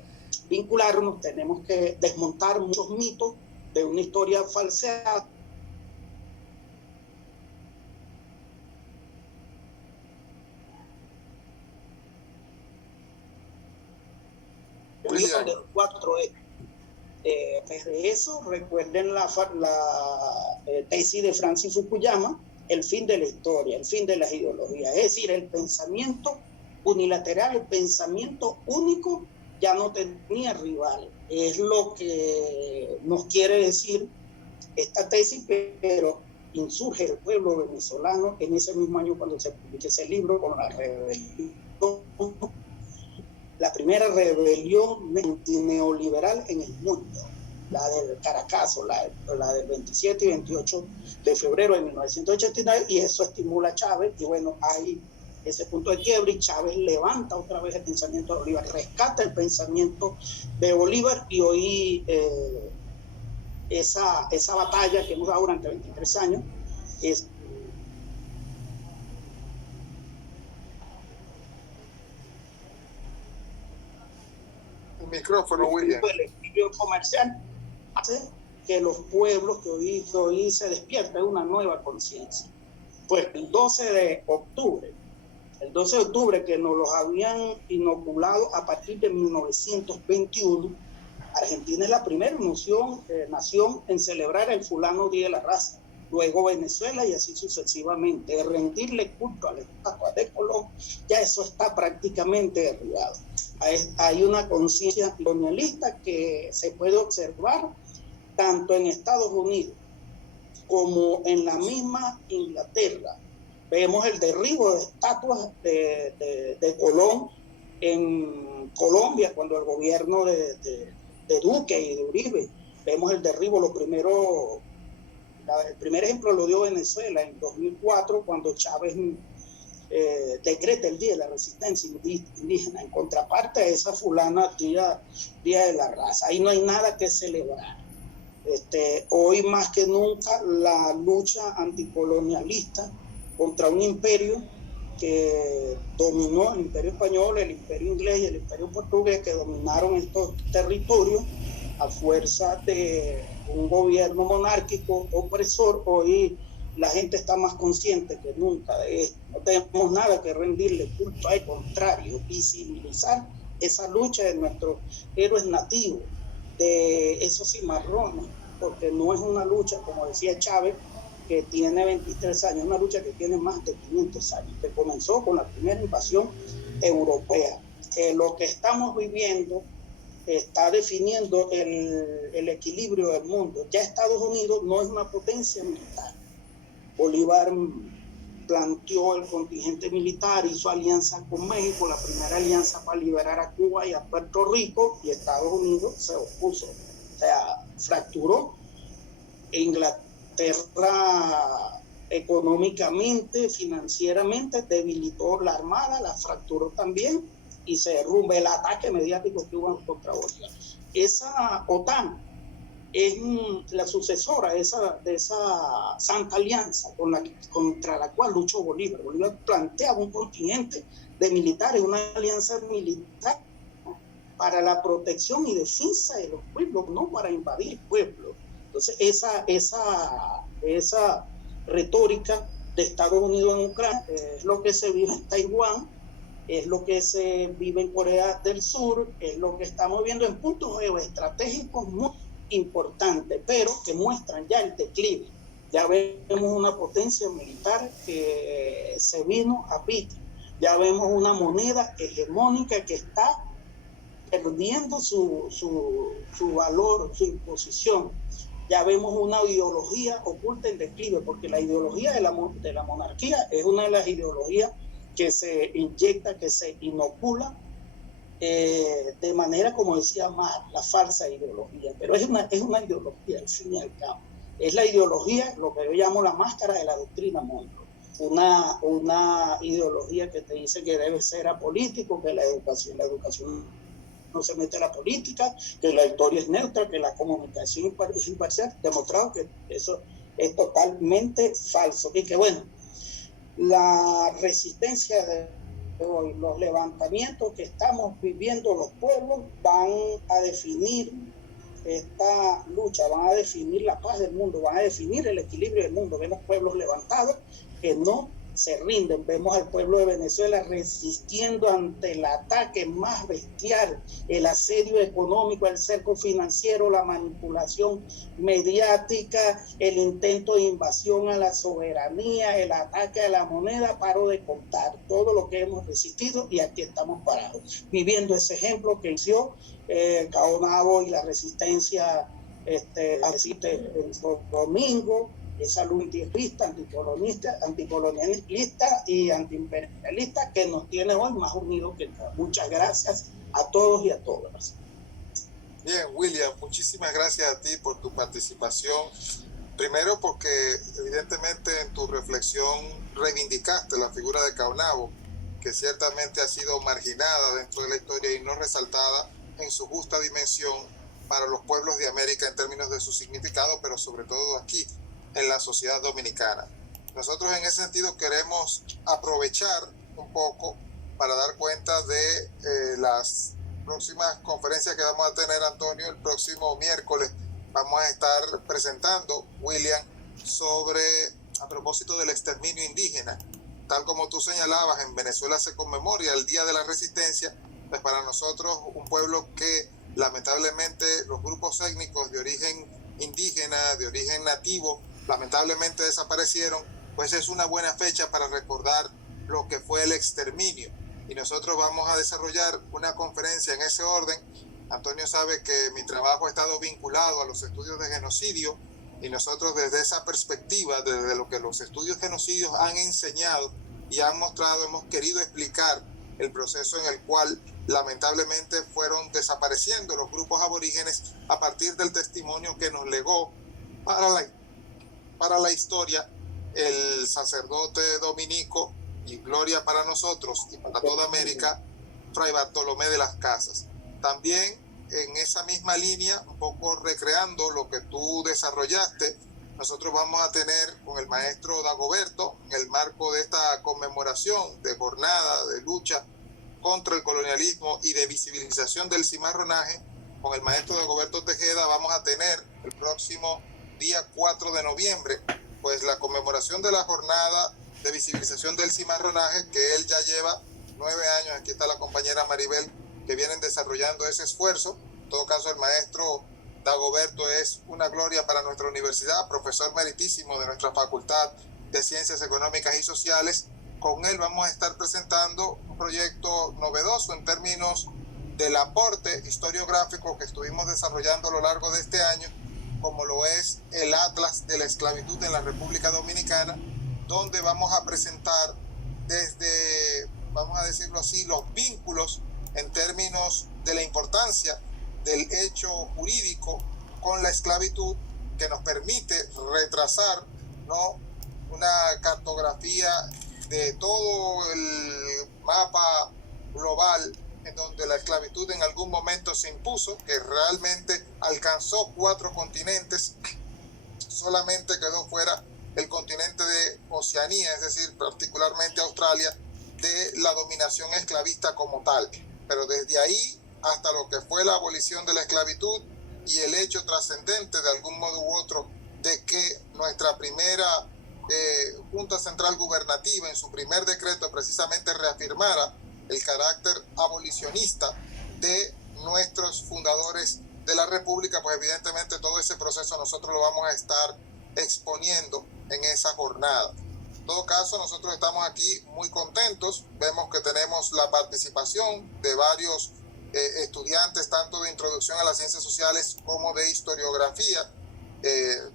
vincularnos, tenemos que desmontar muchos mitos de una historia falseada. De 4E. Desde eso, recuerden la tesis de Francis Fukuyama, el fin de la historia, el fin de las ideologías. Es decir, el pensamiento unilateral, el pensamiento único, ya no tenía rival. Es lo que nos quiere decir esta tesis, pero insurge el pueblo venezolano en ese mismo año cuando se publica ese libro, con la rebelión, la primera rebelión neoliberal en el mundo, la del Caracazo, la del 27 y 28 de febrero de 1989, y eso estimula a Chávez, y bueno, hay ese punto de quiebre, y Chávez levanta otra vez el pensamiento de Bolívar, rescata el pensamiento de Bolívar, y hoy esa batalla que hemos dado durante 23 años es micrófono, William. El equilibrio comercial hace que los pueblos que hoy se despierta una nueva conciencia. Pues el 12 de octubre que nos los habían inoculado a partir de 1921, Argentina es la primera nación en celebrar el fulano Día de la Raza. Luego Venezuela, y así sucesivamente. Rendirle culto a la estatua de Colón, ya eso está prácticamente derribado. Hay una conciencia colonialista que se puede observar tanto en Estados Unidos como en la misma Inglaterra. Vemos el derribo de estatuas de Colón en Colombia, cuando el gobierno de Duque y de Uribe. Vemos el derribo, el primer ejemplo lo dio Venezuela en 2004, cuando Chávez decreta el Día de la Resistencia Indígena, en contraparte a esa fulana Día de la Raza. Ahí no hay nada que celebrar. Hoy más que nunca la lucha anticolonialista contra un imperio que dominó, el imperio español, el imperio inglés y el imperio portugués, que dominaron estos territorios, a fuerza de un gobierno monárquico opresor, hoy la gente está más consciente que nunca de esto. No tenemos nada que rendirle culto, al contrario, visibilizar esa lucha de nuestros héroes nativos, de esos cimarrones, porque no es una lucha, como decía Chávez, que tiene 23 años, una lucha que tiene más de 500 años, que comenzó con la primera invasión europea. Lo que estamos viviendo está definiendo el equilibrio del mundo. Ya Estados Unidos no es una potencia militar. Bolívar planteó el contingente militar, hizo alianza con México, la primera alianza para liberar a Cuba y a Puerto Rico, y Estados Unidos se opuso, o sea, fracturó. Inglaterra económicamente, financieramente, debilitó la armada, la fracturó también, y se derrumba el ataque mediático que hubo contra Bolívar. Esa OTAN es la sucesora de esa Santa Alianza contra la cual luchó Bolívar. Bolívar planteaba un contingente de militares, una alianza militar para la protección y defensa de los pueblos, no para invadir pueblos. Entonces esa retórica de Estados Unidos en Ucrania es lo que se vive en Taiwán, es lo que se vive en Corea del Sur, es lo que estamos viendo en puntos geoestratégicos muy importantes, pero que muestran ya el declive. Ya vemos una potencia militar que se vino a pique, ya vemos una moneda hegemónica que está perdiendo su valor, su imposición. Ya vemos una ideología oculta en declive, porque la ideología de la monarquía es una de las ideologías que se inyecta, que se inocula de manera, como decía Marx, la falsa ideología. Pero es una ideología, al fin y al cabo. Es la ideología, lo que yo llamo la máscara de la doctrina Monroe. Una ideología que te dice que debe ser apolítico, que la educación no se mete a la política, que la historia es neutra, que la comunicación es imparcial, demostrado que eso es totalmente falso. Y que bueno, la resistencia de hoy, los levantamientos que estamos viviendo los pueblos van a definir esta lucha, van a definir la paz del mundo, van a definir el equilibrio del mundo. Vemos pueblos levantados que no se rinden. Vemos al pueblo de Venezuela resistiendo ante el ataque más bestial, el asedio económico, el cerco financiero, la manipulación mediática, el intento de invasión a la soberanía, el ataque a la moneda. Paro de contar todo lo que hemos resistido, y aquí estamos parados, viviendo ese ejemplo que hizo Caonabo y la resistencia el domingo, esa lucha anticolonialista y antiimperialista que nos tiene hoy más unidos que nunca. Muchas gracias a todos y a todas. Bien, William, muchísimas gracias a ti por tu participación. Primero porque evidentemente en tu reflexión reivindicaste la figura de Caonabo, que ciertamente ha sido marginada dentro de la historia y no resaltada en su justa dimensión para los pueblos de América en términos de su significado, pero sobre todo aquí en la sociedad dominicana. Nosotros en ese sentido queremos aprovechar un poco para dar cuenta de las próximas conferencias que vamos a tener, Antonio. El próximo miércoles vamos a estar presentando, William, a propósito del exterminio indígena. Tal como tú señalabas, en Venezuela se conmemora el Día de la Resistencia, pues para nosotros un pueblo que lamentablemente los grupos étnicos de origen indígena, de origen nativo, lamentablemente desaparecieron, pues es una buena fecha para recordar lo que fue el exterminio. Y nosotros vamos a desarrollar una conferencia en ese orden. Antonio sabe que mi trabajo ha estado vinculado a los estudios de genocidio, y nosotros desde esa perspectiva, desde lo que los estudios genocidios han enseñado y han mostrado, hemos querido explicar el proceso en el cual lamentablemente fueron desapareciendo los grupos aborígenes a partir del testimonio que nos legó para la historia el sacerdote dominico, y gloria para nosotros y para toda América, Fray Bartolomé de las Casas. También en esa misma línea, un poco recreando lo que tú desarrollaste, nosotros vamos a tener con el maestro Dagoberto, en el marco de esta conmemoración de jornada de lucha contra el colonialismo y de visibilización del cimarronaje, con el maestro Dagoberto Tejeda, vamos a tener el próximo día 4 de noviembre, pues la conmemoración de la jornada de visibilización del cimarronaje, que él ya lleva 9 años, aquí está la compañera Maribel, que vienen desarrollando ese esfuerzo. En todo caso, el maestro Dagoberto es una gloria para nuestra universidad, profesor meritísimo de nuestra Facultad de Ciencias Económicas y Sociales. Con él vamos a estar presentando un proyecto novedoso en términos del aporte historiográfico que estuvimos desarrollando a lo largo de este año, como lo es el Atlas de la Esclavitud en la República Dominicana, donde vamos a presentar desde, vamos a decirlo así, los vínculos en términos de la importancia del hecho jurídico con la esclavitud, que nos permite retrasar, ¿no?, una cartografía de todo el mapa global en donde la esclavitud en algún momento se impuso, que realmente alcanzó 4 continentes, solamente quedó fuera el continente de Oceanía, es decir, particularmente Australia, de la dominación esclavista como tal. Pero desde ahí hasta lo que fue la abolición de la esclavitud y el hecho trascendente de algún modo u otro de que nuestra primera Junta Central Gubernativa en su primer decreto precisamente reafirmara el carácter abolicionista de nuestros fundadores de la República, pues evidentemente todo ese proceso nosotros lo vamos a estar exponiendo en esa jornada. En todo caso, nosotros estamos aquí muy contentos, vemos que tenemos la participación de varios estudiantes, tanto de introducción a las ciencias sociales como de historiografía.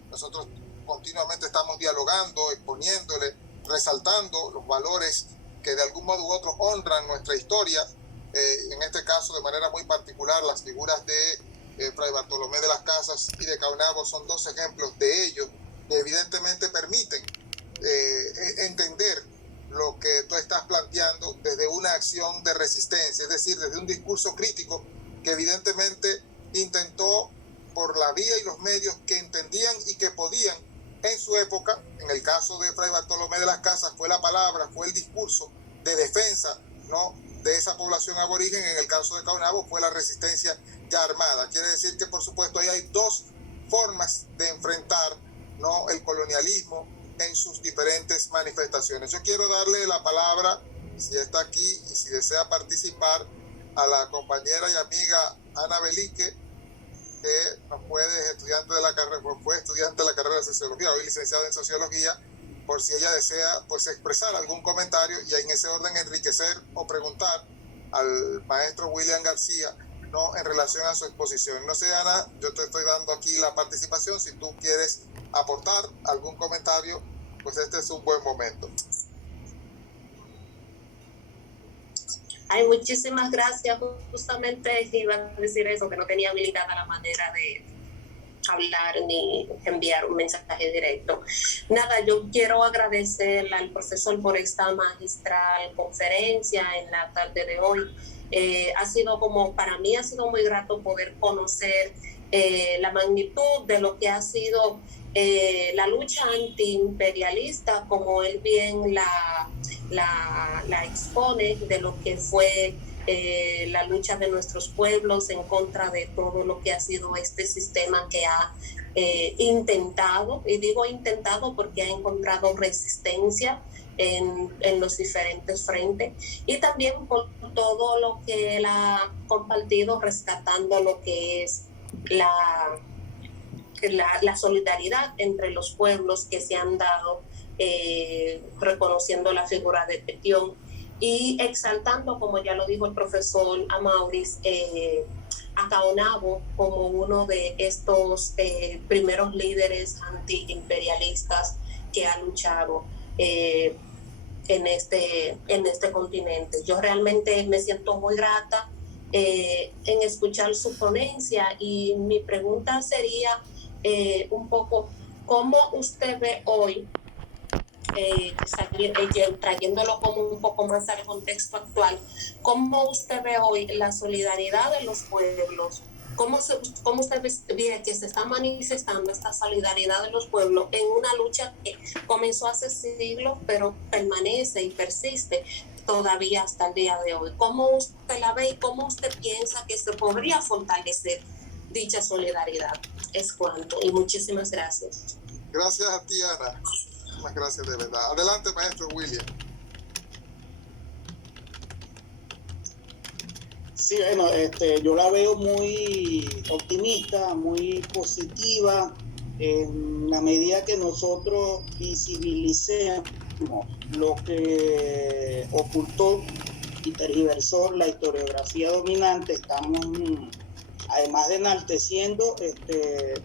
Nosotros continuamente estamos dialogando, exponiéndole, resaltando los valores que de algún modo u otro honran nuestra historia, en este caso de manera muy particular las figuras de Fray Bartolomé de las Casas y de Caunabo son 2 ejemplos de ellos que evidentemente permiten entender lo que tú estás planteando desde una acción de resistencia, es decir, desde un discurso crítico que evidentemente intentó por la vía y los medios que entendían y que podían en su época. En el caso de Fray Bartolomé de las Casas fue la palabra, fue el discurso de defensa, ¿no?, de esa población aborigen. En el caso de Caunabo fue la resistencia ya armada. Quiere decir que por supuesto ahí hay 2 formas de enfrentar, ¿no?, el colonialismo en sus diferentes manifestaciones. Yo quiero darle la palabra, si está aquí y si desea participar, a la compañera y amiga Ana Belique, que nos puede, estudiante de la carrera, fue estudiante de la carrera de Sociología, hoy licenciada en Sociología, por si ella desea pues expresar algún comentario y en ese orden enriquecer o preguntar al maestro William García, ¿no?, en relación a su exposición. No sé, Ana, yo te estoy dando aquí la participación, si tú quieres aportar algún comentario, pues este es un buen momento. Ay, muchísimas gracias. Justamente iba a decir eso, que no tenía habilitada la manera de hablar ni enviar un mensaje directo. Nada, yo quiero agradecer al profesor por esta magistral conferencia en la tarde de hoy. Ha sido para mí ha sido muy grato poder conocer la magnitud de lo que ha sido la lucha antiimperialista, como él bien la expone, de lo que fue la lucha de nuestros pueblos en contra de todo lo que ha sido este sistema que ha intentado, y digo intentado porque ha encontrado resistencia en los diferentes frentes, y también por todo lo que él ha compartido, rescatando lo que es la solidaridad entre los pueblos que se han dado, reconociendo la figura de Petión y exaltando, como ya lo dijo el profesor Amauris, a Caunabo como uno de estos primeros líderes antiimperialistas que ha luchado en este continente. Yo realmente me siento muy grata en escuchar su ponencia, y mi pregunta sería un poco, ¿cómo usted ve hoy, trayéndolo como un poco más al contexto actual, cómo usted ve hoy la solidaridad de los pueblos? ¿Cómo usted ve que se está manifestando esta solidaridad de los pueblos en una lucha que comenzó hace siglos, pero permanece y persiste? todavía hasta el día de hoy. ¿Cómo usted la ve y cómo usted piensa que se podría fortalecer dicha solidaridad? Es cuanto, y muchísimas gracias. Gracias a ti, Ana. Muchas gracias de verdad. Adelante, maestro William. Sí, bueno, yo la veo muy optimista, muy positiva, en la medida que nosotros visibilicemos lo que ocultó y tergiversó la historiografía dominante. Estamos, además de enalteciendo,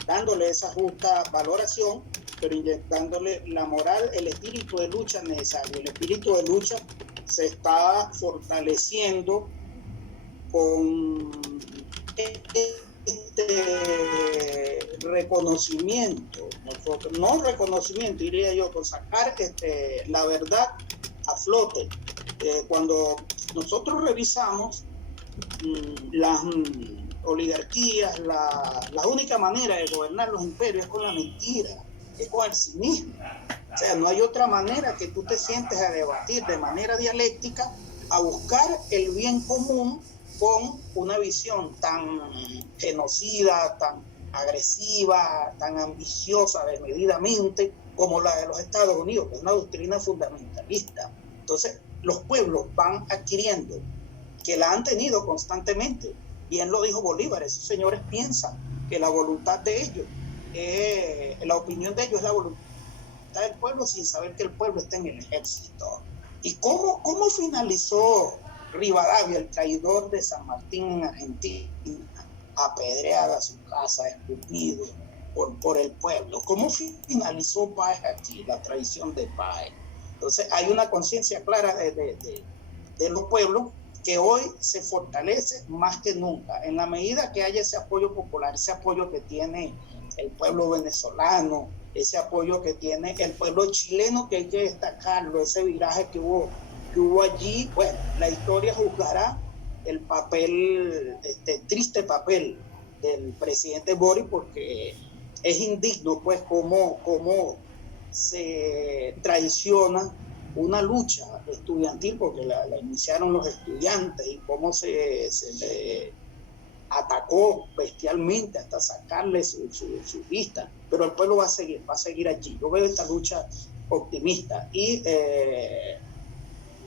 dándole esa justa valoración, pero inyectándole la moral, el espíritu de lucha necesario. El espíritu de lucha se está fortaleciendo con reconocimiento, no reconocimiento, diría yo, con sacar la verdad a flote. Cuando nosotros revisamos las oligarquías, la única manera de gobernar los imperios es con la mentira, es con el cinismo. O sea, no hay otra manera que tú te sientes a debatir de manera dialéctica, a buscar el bien común con una visión tan genocida, tan agresiva, tan ambiciosa desmedidamente como la de los Estados Unidos, que es una doctrina fundamentalista. Entonces, los pueblos van adquiriendo, que la han tenido constantemente. Bien lo dijo Bolívar, esos señores piensan que la voluntad de ellos, la opinión de ellos es la voluntad del pueblo, sin saber que el pueblo está en el ejército. ¿Y cómo finalizó Rivadavia, el traidor de San Martín en Argentina, apedreada a su casa, escupido por el pueblo? ¿Cómo finalizó Páez aquí, la traición de Páez? Entonces hay una conciencia clara de los pueblos que hoy se fortalece más que nunca, en la medida que haya ese apoyo popular, ese apoyo que tiene el pueblo venezolano, ese apoyo que tiene el pueblo chileno, que hay que destacarlo, ese viraje que hubo allí. Bueno, la historia juzgará el papel, triste papel del presidente Boric, porque es indigno, pues, cómo se traiciona una lucha estudiantil, porque la iniciaron los estudiantes, y cómo se le atacó bestialmente hasta sacarle su vista. Pero el pueblo va a seguir allí. Yo veo esta lucha optimista y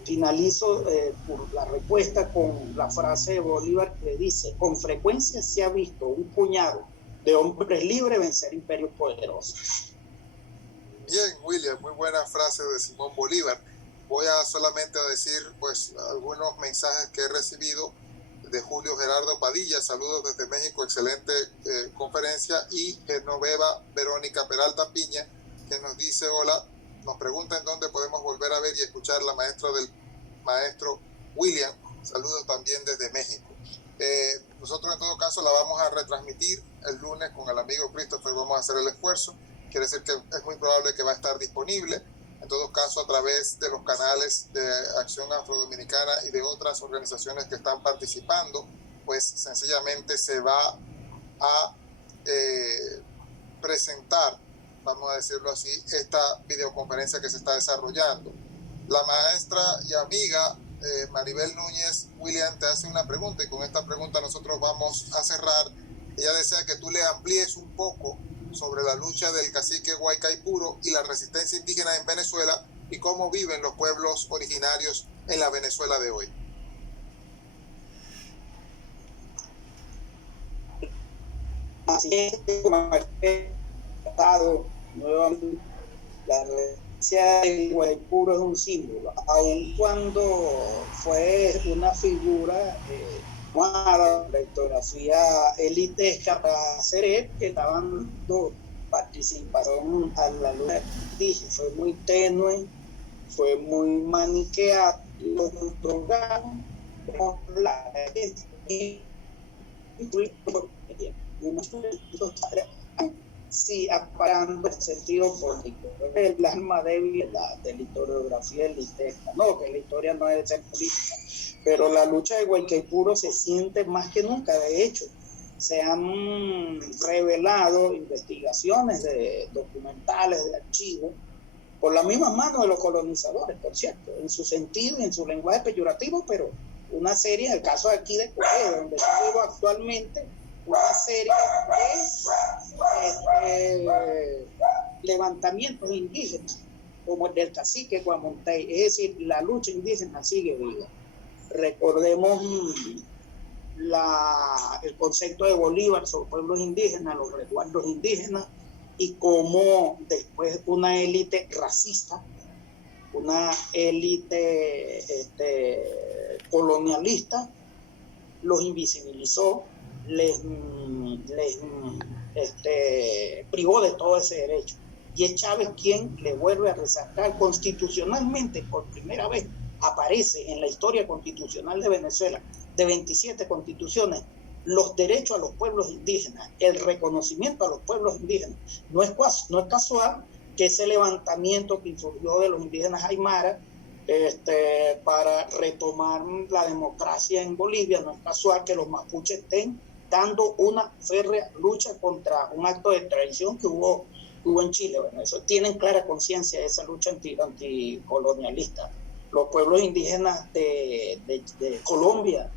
finalizo por la respuesta con la frase de Bolívar que dice: con frecuencia se ha visto un puñado de hombres libres vencer imperios poderosos. Bien, William, muy buena frase de Simón Bolívar. Voy a solamente a decir pues algunos mensajes que he recibido de Julio Gerardo Padilla. Saludos desde México, excelente conferencia. Y Genoveva Verónica Peralta Piña, que nos dice: hola, nos pregunta en dónde podemos volver a ver y escuchar la maestra del maestro William. Saludos también desde México. Nosotros en todo caso la vamos a retransmitir el lunes con el amigo Christopher. Vamos a hacer el esfuerzo. Quiere decir que es muy probable que va a estar disponible, en todo caso a través de los canales de Acción Afrodominicana y de otras organizaciones que están participando. Pues sencillamente se va a presentar, vamos a decirlo así, esta videoconferencia que se está desarrollando. La maestra y amiga Maribel Núñez, William, te hace una pregunta, y con esta pregunta nosotros vamos a cerrar. Ella desea que tú le amplíes un poco sobre la lucha del cacique Guaycaipuro y la resistencia indígena en Venezuela, y cómo viven los pueblos originarios en la Venezuela de hoy. Así es, como Estado, nuevamente, la resistencia de Guaycaipuro es un símbolo, aun cuando fue una figura la historiografía elitesca para hacer él, que estaban participaron a la lucha. Dije, fue muy tenue, fue muy maniqueado, los drogaron con la sí, aparando el sentido político, el alma débil de la historiografía elitesca. No, que la historia no debe ser política, pero la lucha de Guaycaipuro se siente más que nunca. De hecho, se han revelado investigaciones documentales de archivos por las mismas manos de los colonizadores, por cierto, en su sentido y en su lenguaje peyorativo, pero una serie, en el caso de aquí de Corea, donde yo vivo actualmente, una serie de levantamientos indígenas, como el del cacique Guamontey, es decir, la lucha indígena sigue viva. Recordemos el concepto de Bolívar sobre pueblos indígenas, los resguardos indígenas, y cómo después una élite racista, una élite colonialista, los invisibilizó, les privó de todo ese derecho. Y es Chávez quien le vuelve a resaltar constitucionalmente, por primera vez aparece en la historia constitucional de Venezuela, de 27 constituciones, los derechos a los pueblos indígenas, el reconocimiento a los pueblos indígenas. No es casual que ese levantamiento que surgió de los indígenas aymara para retomar la democracia en Bolivia, no es casual que los mapuches estén dando una férrea lucha contra un acto de traición que hubo en Chile. Bueno, eso tienen clara conciencia de esa lucha anticolonialista. Los pueblos indígenas de Colombia,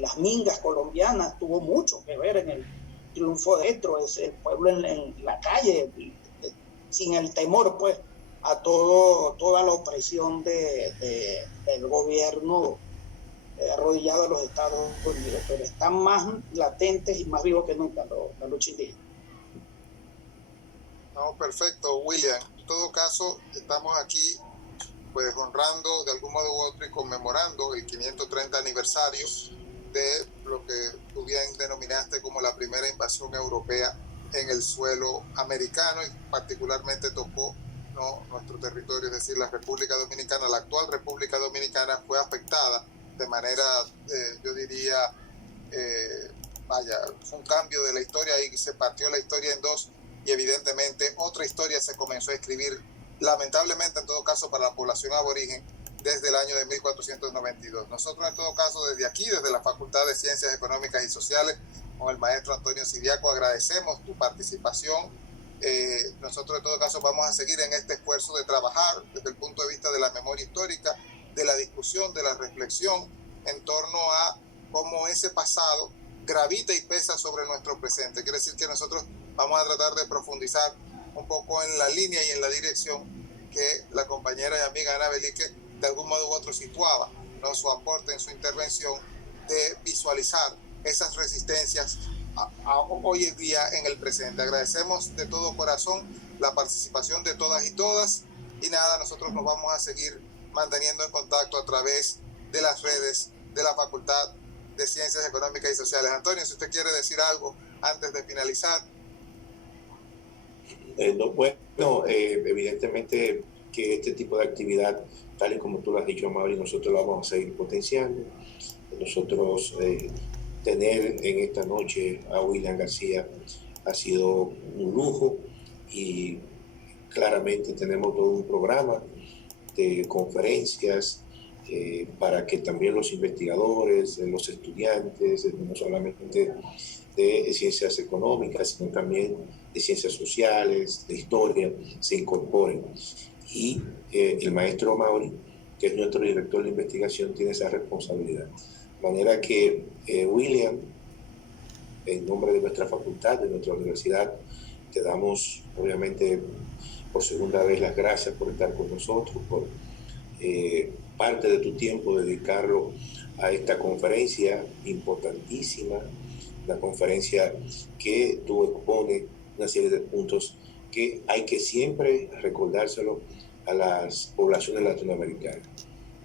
las mingas colombianas, tuvo mucho que ver en el triunfo de esto. Es el pueblo en la calle, sin el temor pues a toda la opresión del gobierno arrodillado a los Estados Unidos, pero están más latentes y más vivos que nunca la lucha indígena. No, perfecto, William. En todo caso, estamos aquí pues honrando de algún modo u otro y conmemorando el 530 aniversario de lo que tú bien denominaste como la primera invasión europea en el suelo americano, y particularmente tocó nuestro territorio, es decir, la República Dominicana. La actual República Dominicana fue afectada de manera, yo diría, fue un cambio de la historia y se partió la historia en dos, y evidentemente otra historia se comenzó a escribir, lamentablemente en todo caso para la población aborigen, desde el año de 1492. Nosotros en todo caso desde aquí, desde la Facultad de Ciencias Económicas y Sociales, con el maestro Antonio Sidiaco, agradecemos tu participación. Nosotros en todo caso vamos a seguir en este esfuerzo de trabajar desde el punto de vista de la memoria histórica, de la discusión, de la reflexión en torno a cómo ese pasado gravita y pesa sobre nuestro presente. Quiere decir que nosotros vamos a tratar de profundizar un poco en la línea y en la dirección que la compañera y amiga Ana Belique de algún modo u otro situaba, ¿no? Su aporte en su intervención de visualizar esas resistencias hoy en día en el presente. Agradecemos de todo corazón la participación de todas y todas, y nada, nosotros nos vamos a seguir manteniendo en contacto a través de las redes de la Facultad de Ciencias Económicas y Sociales. Antonio, si usted quiere decir algo antes de finalizar. Evidentemente que este tipo de actividad, tal y como tú lo has dicho, Mauri, nosotros lo vamos a seguir potenciando. Nosotros tener en esta noche a William García ha sido un lujo, y claramente tenemos todo un programa de conferencias para que también los investigadores, los estudiantes, no solamente de ciencias económicas, sino también de ciencias sociales, de historia, se incorporen. Y el maestro Mauri, que es nuestro director de investigación, tiene esa responsabilidad. De manera que William, en nombre de nuestra facultad, de nuestra universidad, te damos obviamente por segunda vez las gracias por estar con nosotros, por parte de tu tiempo dedicarlo a esta conferencia importantísima, una conferencia que tú expones una serie de puntos que hay que siempre recordárselo a las poblaciones latinoamericanas.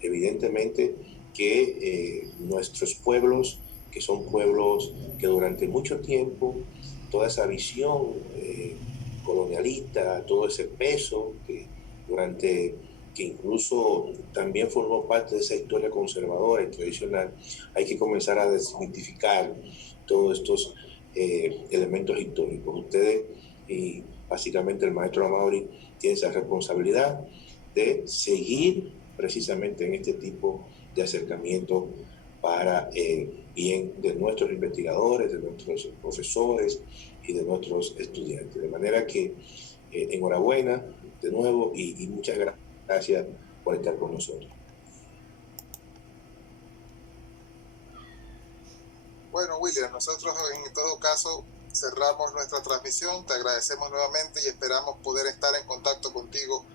Evidentemente que nuestros pueblos, que son pueblos que durante mucho tiempo, toda esa visión colonialista, todo ese peso que incluso también formó parte de esa historia conservadora y tradicional, hay que comenzar a desmitificar todos estos elementos históricos. Ustedes y básicamente el maestro Mauri tiene esa responsabilidad de seguir precisamente en este tipo de acercamiento para bien de nuestros investigadores, de nuestros profesores y de nuestros estudiantes. De manera que enhorabuena, de nuevo y muchas gracias por estar con nosotros. Bueno, William, nosotros en todo caso cerramos nuestra transmisión, te agradecemos nuevamente y esperamos poder estar en contacto contigo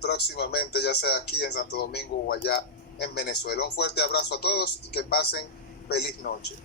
próximamente, ya sea aquí en Santo Domingo o allá en Venezuela. Un fuerte abrazo a todos y que pasen feliz noche.